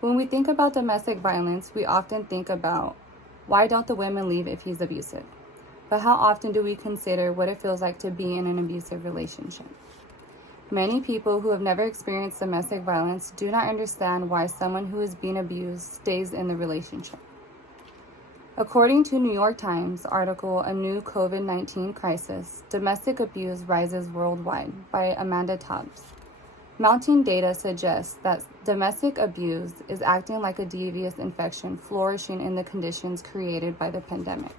When we think about domestic violence, we often think about, why don't the women leave if he's abusive? But how often do we consider what it feels like to be in an abusive relationship? Many people who have never experienced domestic violence do not understand why someone who is being abused stays in the relationship. According to New York Times article, A New COVID-19 Crisis, Domestic Abuse Rises Worldwide by Amanda Tubbs, mounting data suggests that domestic abuse is acting like a devious infection flourishing in the conditions created by the pandemic.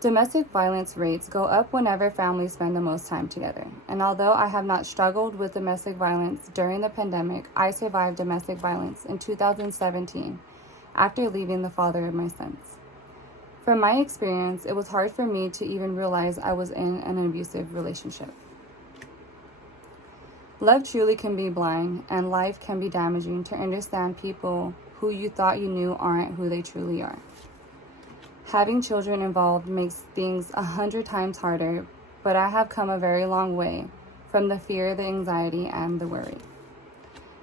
Domestic violence rates go up whenever families spend the most time together. And although I have not struggled with domestic violence during the pandemic, I survived domestic violence in 2017 after leaving the father of my sons. From my experience, it was hard for me to even realize I was in an abusive relationship. Love truly can be blind, and life can be damaging to understand people who you thought you knew aren't who they truly are. Having children involved makes things 100 times harder, but I have come a very long way from the fear, the anxiety, and the worry.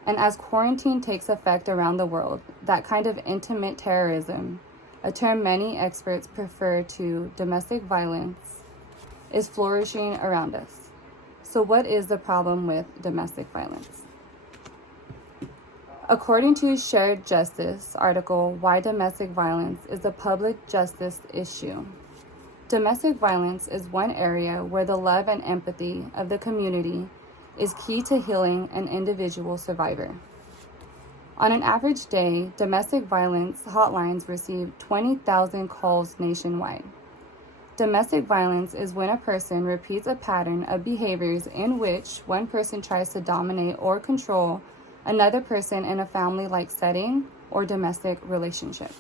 And as quarantine takes effect around the world, that kind of intimate terrorism, a term many experts prefer to domestic violence, is flourishing around us. So what is the problem with domestic violence? According to Shared Justice article, Why Domestic Violence is a Public Justice Issue, domestic violence is one area where the love and empathy of the community is key to healing an individual survivor. On an average day, domestic violence hotlines receive 20,000 calls nationwide. Domestic violence is when a person repeats a pattern of behaviors in which one person tries to dominate or control another person in a family-like setting or domestic relationship.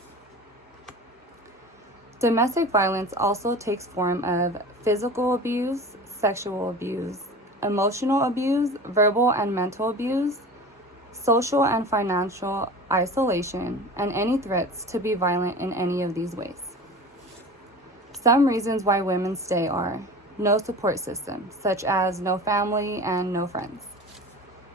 Domestic violence also takes form of physical abuse, sexual abuse, emotional abuse, verbal and mental abuse, social and financial isolation, and any threats to be violent in any of these ways. Some reasons why women stay are no support system, such as no family and no friends.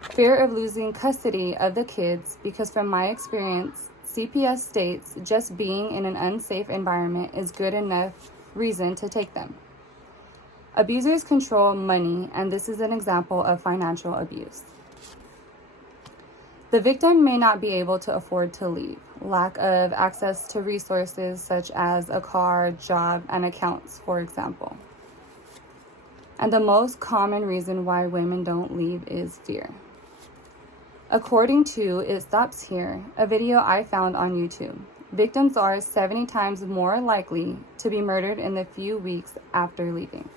Fear of losing custody of the kids, because from my experience, CPS states just being in an unsafe environment is good enough reason to take them. Abusers control money, and this is an example of financial abuse. The victim may not be able to afford to leave. Lack of access to resources such as a car, job, and accounts, for example. And the most common reason why women don't leave is fear. According to It Stops Here, a video I found on YouTube, victims are 70 times more likely to be murdered in the few weeks after leaving.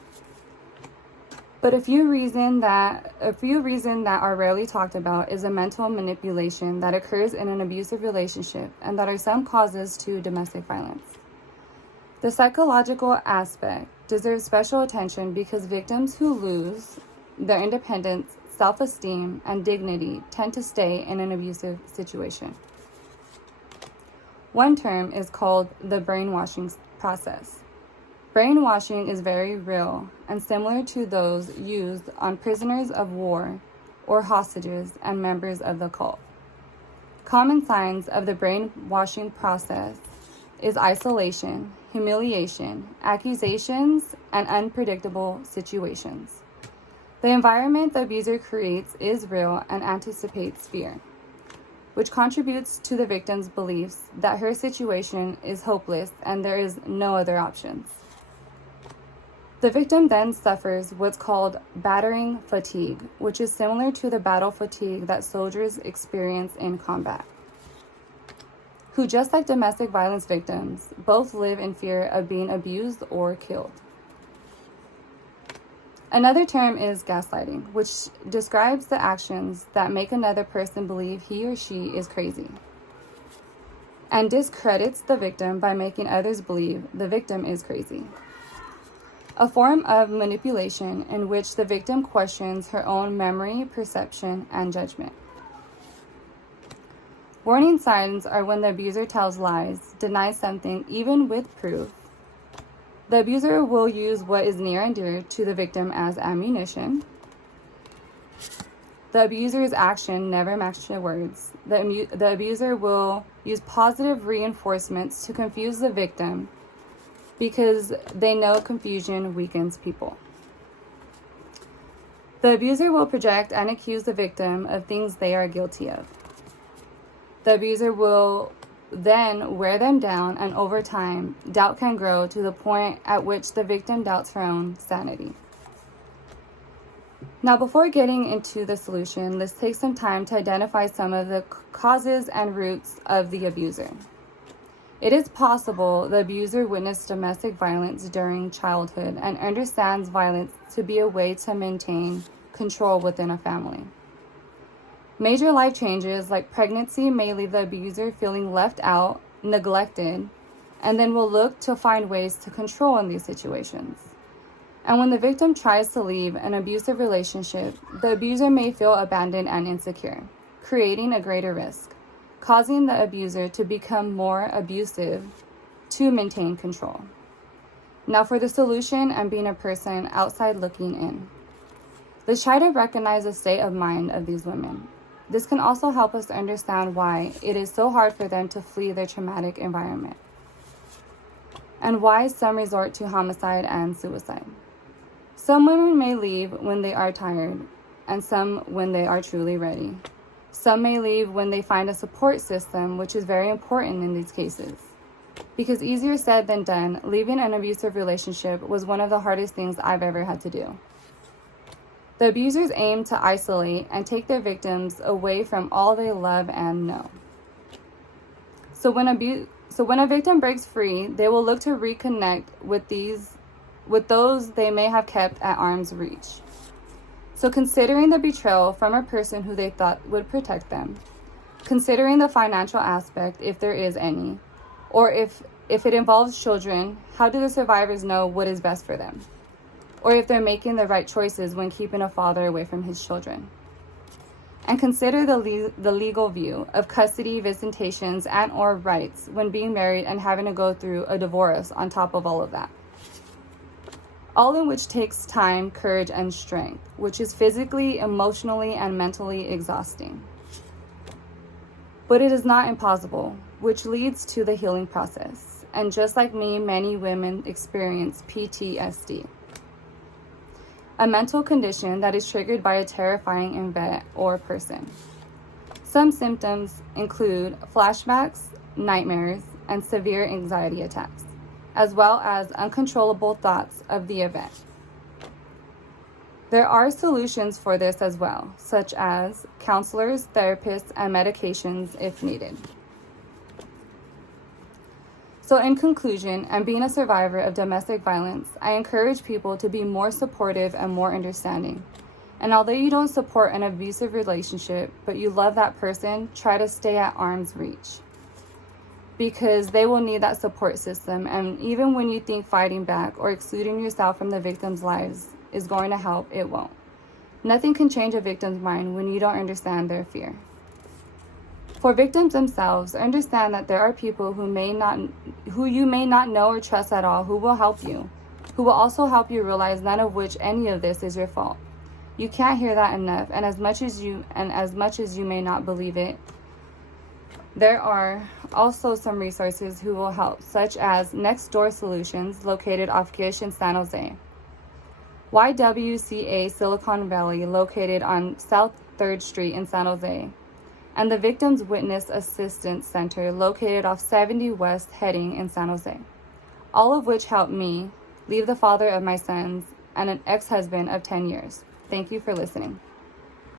But a few reasons that are rarely talked about is a mental manipulation that occurs in an abusive relationship and that are some causes to domestic violence. The psychological aspect deserves special attention because victims who lose their independence, self-esteem, and dignity tend to stay in an abusive situation. One term is called the brainwashing process. Brainwashing is very real and similar to those used on prisoners of war or hostages and members of the cult. Common signs of the brainwashing process is isolation, humiliation, accusations, and unpredictable situations. The environment the abuser creates is real and anticipates fear, which contributes to the victim's beliefs that her situation is hopeless and there is no other options. The victim then suffers what's called battering fatigue, which is similar to the battle fatigue that soldiers experience in combat, who, just like domestic violence victims, both live in fear of being abused or killed. Another term is gaslighting, which describes the actions that make another person believe he or she is crazy and discredits the victim by making others believe the victim is crazy. A form of manipulation in which the victim questions her own memory, perception, and judgment. Warning signs are when the abuser tells lies, denies something even with proof. The abuser will use what is near and dear to the victim as ammunition. The abuser's action never matched their words. The abuser will use positive reinforcements to confuse the victim because they know confusion weakens people. The abuser will project and accuse the victim of things they are guilty of. The abuser will then wear them down, and over time, doubt can grow to the point at which the victim doubts her own sanity. Now, before getting into the solution, let's take some time to identify some of the causes and roots of the abuser. It is possible the abuser witnessed domestic violence during childhood and understands violence to be a way to maintain control within a family. Major life changes like pregnancy may leave the abuser feeling left out, neglected, and then will look to find ways to control in these situations. And when the victim tries to leave an abusive relationship, the abuser may feel abandoned and insecure, creating a greater risk, causing the abuser to become more abusive to maintain control. Now for the solution and being a person outside looking in. Let's try to recognize the state of mind of these women. This can also help us to understand why it is so hard for them to flee their traumatic environment, and why some resort to homicide and suicide. Some women may leave when they are tired, and some when they are truly ready. Some may leave when they find a support system, which is very important in these cases. Because easier said than done, leaving an abusive relationship was one of the hardest things I've ever had to do. The abusers aim to isolate and take their victims away from all they love and know. So when a victim breaks free, they will look to reconnect with those they may have kept at arm's reach. So considering the betrayal from a person who they thought would protect them, considering the financial aspect if there is any, or if it involves children, how do the survivors know what is best for them? Or if they're making the right choices when keeping a father away from his children. And consider the legal view of custody, visitations, and or rights when being married and having to go through a divorce on top of all of that. All in which takes time, courage, and strength, which is physically, emotionally, and mentally exhausting. But it is not impossible, which leads to the healing process. And just like me, many women experience PTSD. A mental condition that is triggered by a terrifying event or person. Some symptoms include flashbacks, nightmares, and severe anxiety attacks, as well as uncontrollable thoughts of the event. There are solutions for this as well, such as counselors, therapists, and medications if needed. So in conclusion, and being a survivor of domestic violence, I encourage people to be more supportive and more understanding. And although you don't support an abusive relationship, but you love that person, try to stay at arm's reach, because they will need that support system. And even when you think fighting back or excluding yourself from the victim's lives is going to help, it won't. Nothing can change a victim's mind when you don't understand their fear. For victims themselves, understand that there are people who you may not know or trust at all who will help you, who will also help you realize none of which any of this is your fault. You can't hear that enough, and as much as you may not believe it, there are also some resources who will help, such as Next Door Solutions, located off Gish in San Jose, YWCA Silicon Valley, located on South 3rd Street in San Jose, and the Victims Witness Assistance Center, located off 70 West Heading in San Jose, all of which helped me leave the father of my sons and an ex-husband of 10 years. Thank you for listening.